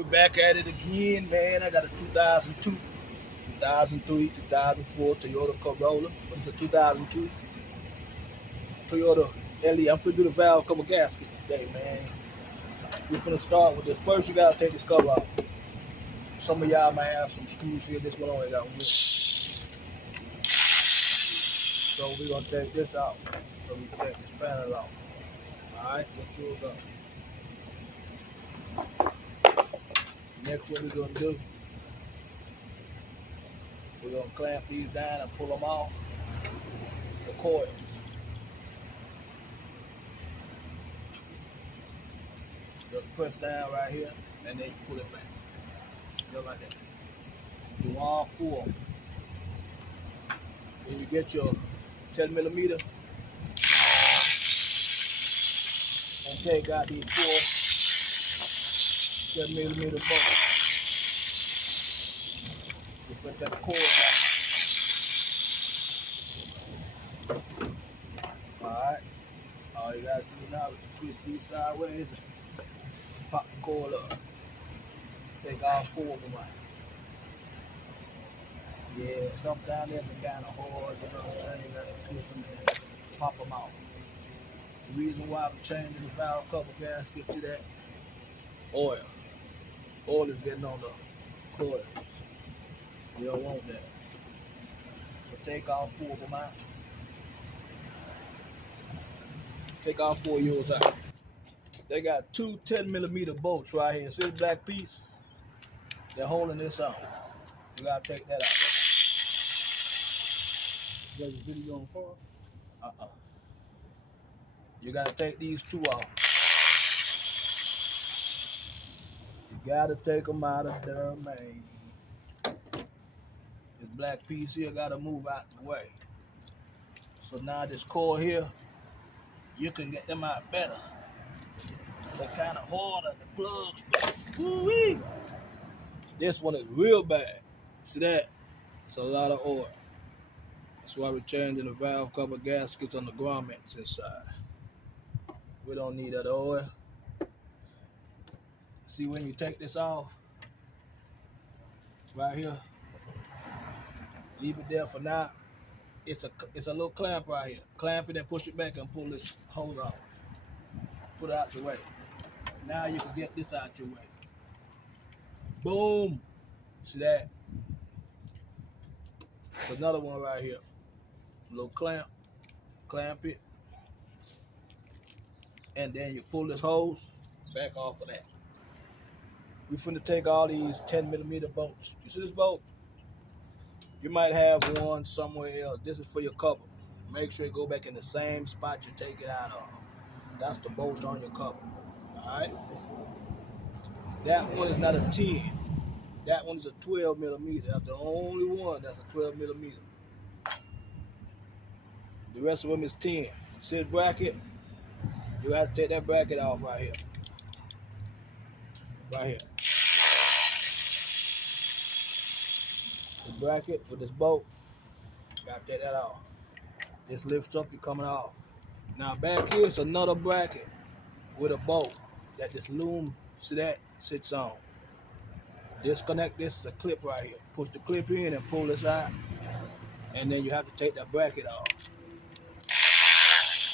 We're back at it again, man. I got a 2002, 2003, 2004 Toyota Corolla. What is a 2002 Toyota LE? I'm finna do the valve cover gasket today, man. We're gonna start with this. First, you gotta take this cover off. Some of y'all might have some screws here. This one only got one. So we're gonna take this out. So we can take this panel off. Alright, get yours up. Next, what we're gonna do, we're gonna clamp these down and pull them off the coils. Just press down right here and then you pull it back. Just like that. Do all four. When you get your 10 millimeter and take out these 4 10 millimeter bolts. You put that cord out. Alright. All you gotta do now is twist these sideways and pop the cord up. Take all 4 of them out. Yeah, sometimes they're kind of hard, you know what I'm saying? You gotta twist them and pop them out. The reason why I'm changing the valve cover gasket to that oil. Oil is getting on the coils. You don't want that. So take all 4 of them out. Take all 4 of yours out. They got 2 10 millimeter bolts right here. See the black piece? They're holding this on. You gotta take that out. There's a video on far? You gotta take these 2 off. You gotta take them out of there, man. This black piece here gotta move out the way. So now this core here, you can get them out better. They're kind of hard on the plugs, but woo-wee. This one is real bad. See that? It's a lot of oil. That's why we're changing the valve cover gaskets on the grommets inside. We don't need that oil. See, when you take this off, right here, leave it there for now. It's a little clamp right here. Clamp it and push it back and pull this hose off. Put it out your way. Now you can get this out your way. Boom. See that? It's another one right here. A little clamp. Clamp it. And then you pull this hose back off of that. We're finna take all these 10 millimeter bolts. You see this bolt? You might have one somewhere else. This is for your cover. Make sure it go back in the same spot you take it out of. That's the bolt on your cover. Alright? That one is not a 10. That one is a 12 millimeter. That's the only one that's a 12 millimeter. The rest of them is 10. See the bracket? You have to take that bracket off right here. Right here. The bracket with this bolt, you gotta take that off. This lifts up, you're coming off. Now back here is another bracket with a bolt that this loom, see that, sits on. Disconnect this is a clip right here. Push the clip in and pull this out. And then you have to take that bracket off.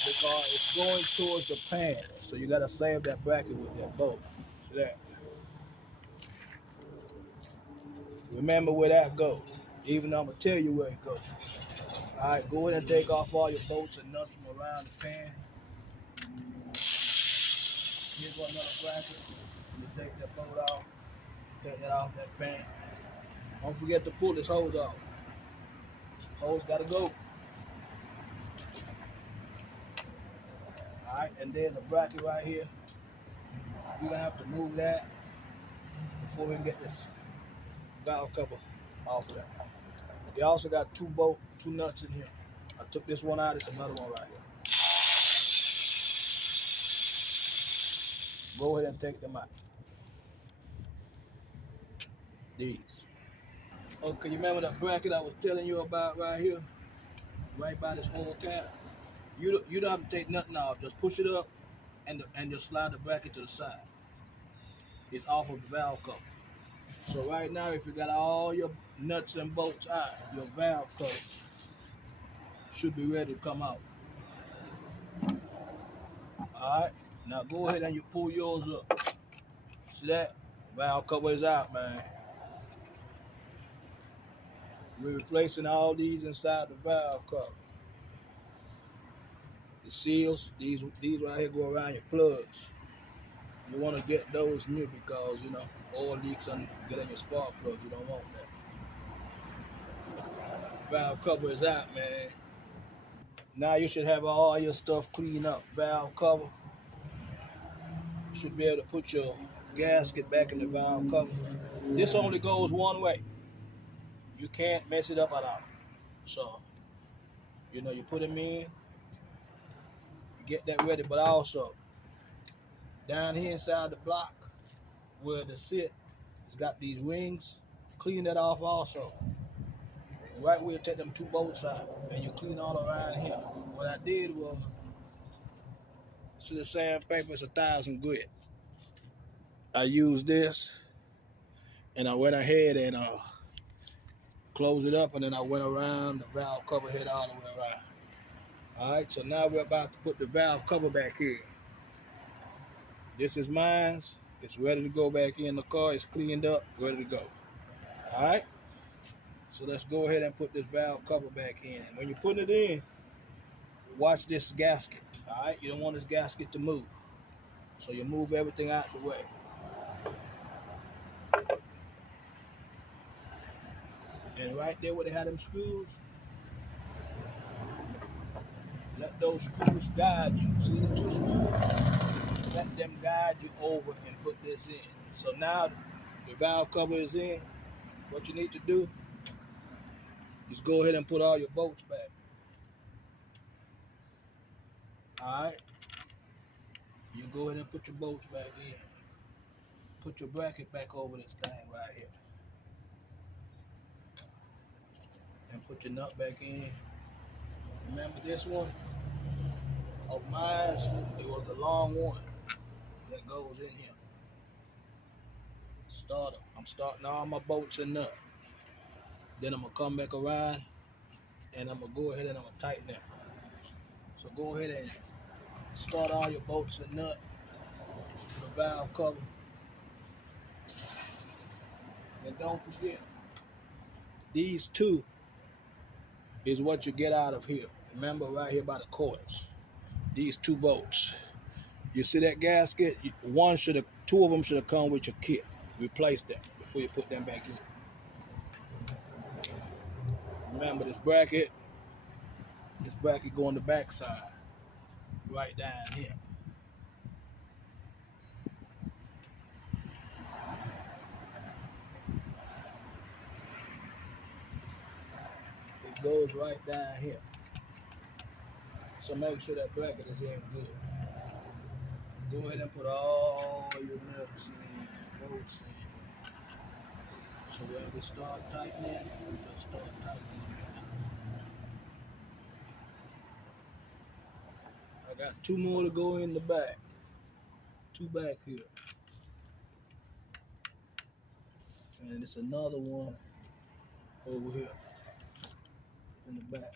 Because it's going towards the pan. So you gotta save that bracket with that bolt. See that? Remember where that goes. Even though I'm gonna tell you where it goes. Alright, go ahead and take off all your bolts and nuts from around the pan. Here's one another bracket. You take that bolt off. Take that off that pan. Don't forget to pull this hose off. Hose gotta go. Alright, and there's a bracket right here. You're gonna have to move that before we can get this valve cover off of that. You also got 2 nuts in here. I took this one out, it's another one right here. Go ahead and take them out. These. Okay, you remember that bracket I was telling you about right here? Right by this oil cap? You don't have to take nothing off. Just push it up and just slide the bracket to the side. is off of the valve cover. So right now, if you got all your nuts and bolts out, your valve cover should be ready to come out. All right, now go ahead and you pull yours up. See that? Valve cover is out, man. We're replacing all these inside the valve cover. The seals, these right here go around your plugs. You want to get those new because, you know, oil leaks and get in your spark plugs. You don't want that. Valve cover is out, man. Now you should have all your stuff cleaned up. Valve cover. You should be able to put your gasket back in the valve cover. This only goes one way. You can't mess it up at all. So, you know, you put them in, you get that ready, but also down here inside the block where the sit, it's got these rings. Clean that off also. Right where you take them two bolts out and you clean all around here. What I did was, see the sandpaper, it's 1,000 grit. I used this and I went ahead and closed it up, and then I went around the valve cover head all the way around. All right, so now we're about to put the valve cover back here. This is mine. It's ready to go back in the car. It's cleaned up, ready to go. All right, so let's go ahead and put this valve cover back in. When you put it in, watch this gasket. All right, you don't want this gasket to move, so you move everything out the way. And right there where they had them screws, let those screws guide you. See these two screws? Let them guide you over and put this in. So now the valve cover is in. What you need to do is go ahead and put all your bolts back. All right? You go ahead and put your bolts back in. Put your bracket back over this thing right here. And put your nut back in. Remember this one? Of mine, it was the long one that goes in here. Starter. I'm starting all my bolts and nut. Then I'm gonna come back around and I'm gonna go ahead and I'm gonna tighten it. So go ahead and start all your bolts and nut for the valve cover. And don't forget, these two is what you get out of here. Remember right here by the coils. These two bolts. You see that gasket? Two of them should have come with your kit. Replace them before you put them back in. Remember this bracket go on the back side, right down here. It goes right down here. So make sure that bracket is in good. Go ahead and put all your nuts in and bolts in. So when we start tightening, we just start tightening down. I got two more to go in the back. Two back here. And it's another one over here in the back.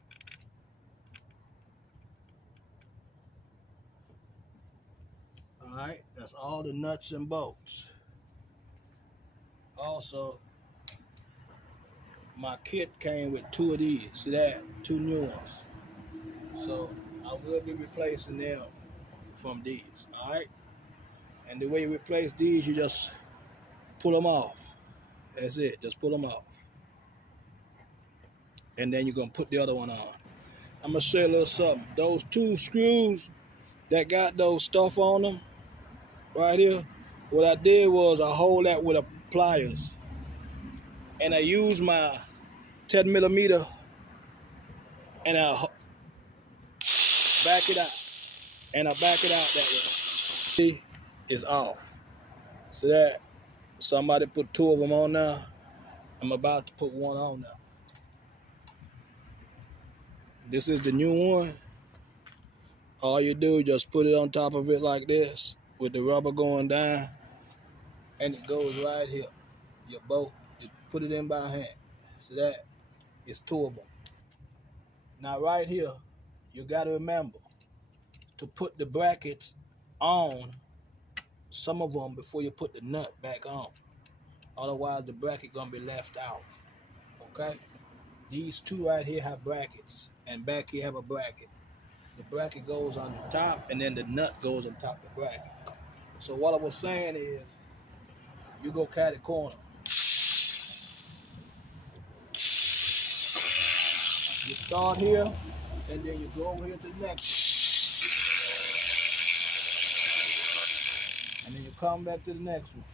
Alright, that's all the nuts and bolts. Also, my kit came with two of these. See that? Two new ones. So I will be replacing them from these. Alright? And the way you replace these, you just pull them off. That's it. Just pull them off. And then you're going to put the other one on. I'm going to show you a little something. Those two screws that got those stuff on them, right here, what I did was I hold that with a pliers. And I use my 10 millimeter and I back it out. And I back it out that way. See, it's off. So that somebody put two of them on now. I'm about to put one on now. This is the new one. All you do is just put it on top of it like this with the rubber going down. and it goes right here. Your bolt, you put it in by hand. So that is 2 of them. Now right here, you got to remember to put the brackets on some of them before you put the nut back on. Otherwise, the bracket gonna be left out. Okay? These 2 right here have brackets, and back here have a bracket. The bracket goes on the top, and then the nut goes on top of the bracket. So what I was saying is, you go catty corner. You start here, and then you go over here to the next one. And then you come back to the next one.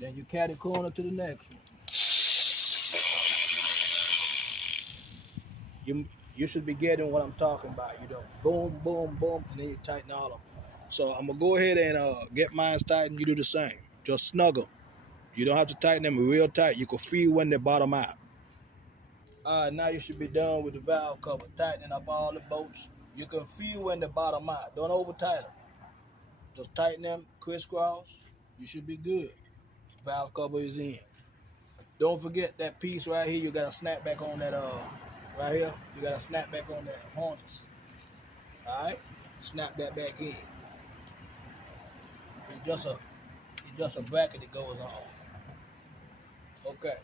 Then you catty corner to the next one. You should be getting what I'm talking about. You know, boom, boom, boom, and then you tighten all of them. So I'm gonna go ahead and get mine tightened. You do the same. Just snuggle. You don't have to tighten them real tight. You can feel when they bottom out. All right, now you should be done with the valve cover, tightening up all the bolts. You can feel when they bottom out. Don't over tighten them. Just tighten them, crisscross. You should be good. Valve cover is in. Don't forget that piece right here. You got to snap back on that. Right here, you got to snap back on that harness. All right, snap that back in. It's just a bracket that goes on. Okay.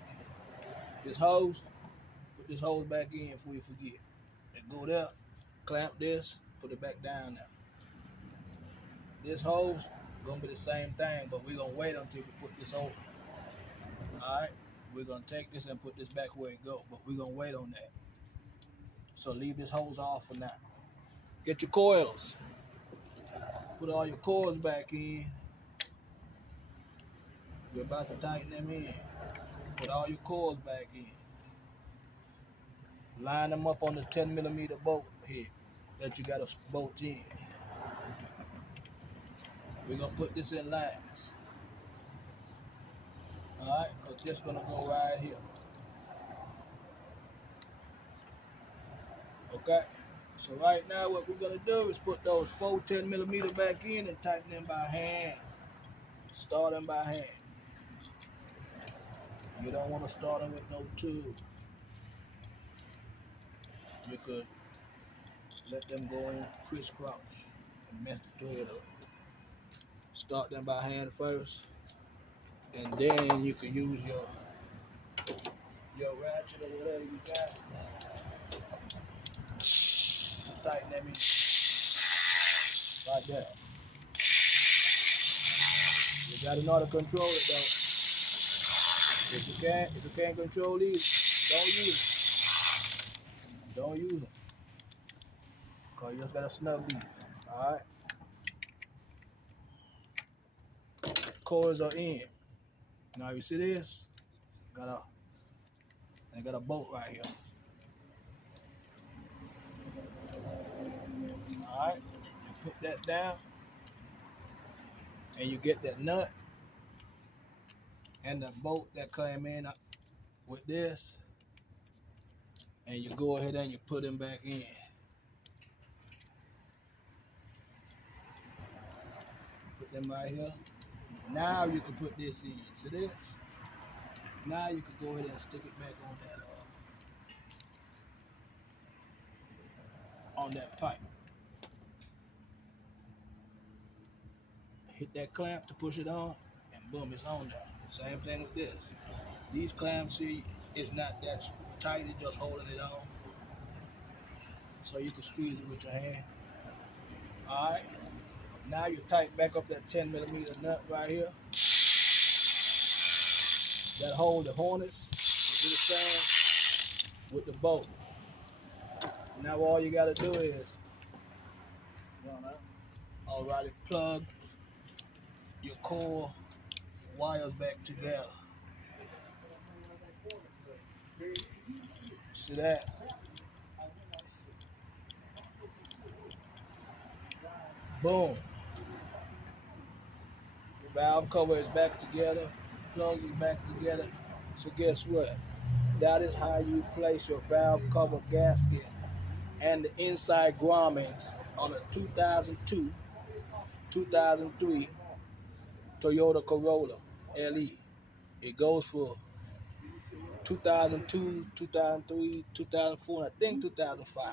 This hose, put this hose back in before you forget. And go there, clamp this, put it back down now. This hose gonna be the same thing, but we're gonna wait until we put this over. Alright, we're gonna take this and put this back where it goes, but we're gonna wait on that. So leave this hose off for now. Get your coils. Put all your coils back in. We're about to tighten them in. Put all your coils back in. Line them up on the 10mm bolt head that you got to bolt in. We're going to put this in lines. Alright, because this is going to go right here. Okay, so right now what we're going to do is put those 4 10mm back in and tighten them by hand. Start them by hand. You don't want to start them with no tools. You could let them go in crisscross and mess the thread up. Start them by hand first, and then you can use your ratchet or whatever you got. Tighten them in like that. You gotta know how to control it though. If you can't control these, don't use them. Don't use them. Cause you just gotta snug these. Alright. Coils are in. Now you see this? Got a bolt right here. Alright. You put that down. And you get that nut and the bolt that came in with this, and you go ahead and you put them back in. Put them right here. Now you can put this in. See this? Now you can go ahead and stick it back on that pipe. Hit that clamp to push it on, and boom, it's on there. Same thing with this. These clamps, see, it's not that tight, it's just holding it on. So you can squeeze it with your hand. Alright. Now you tighten back up that 10mm nut right here. That hold the harness, you understand, with the bolt. Now all you gotta do is, alrighty, plug your core wires back together. See that? Boom. The valve cover is back together. Plugs is back together. So guess what? That is how you place your valve cover gasket and the inside grommets on a 2002 2003 Toyota Corolla LE. It goes for 2002, 2003, 2004, and I think 2005.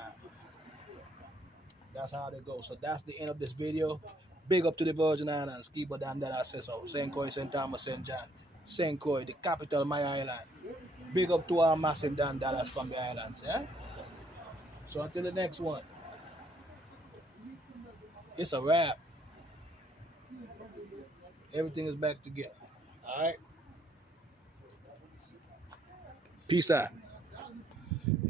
That's how they go. So that's the end of this video. Big up to the Virgin Islands. Keep down that I say so. St. Croix, St. Thomas, St. John. St. Croix, the capital of my island. Big up to our massive Dan Dallas from the islands. Yeah? So until the next one. It's a wrap. Everything is back together. Alright? Peace out.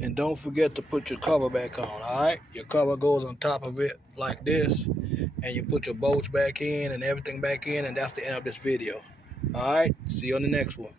And don't forget to put your cover back on, alright? Your cover goes on top of it like this. And you put your bolts back in and everything back in. And that's the end of this video. Alright? See you on the next one.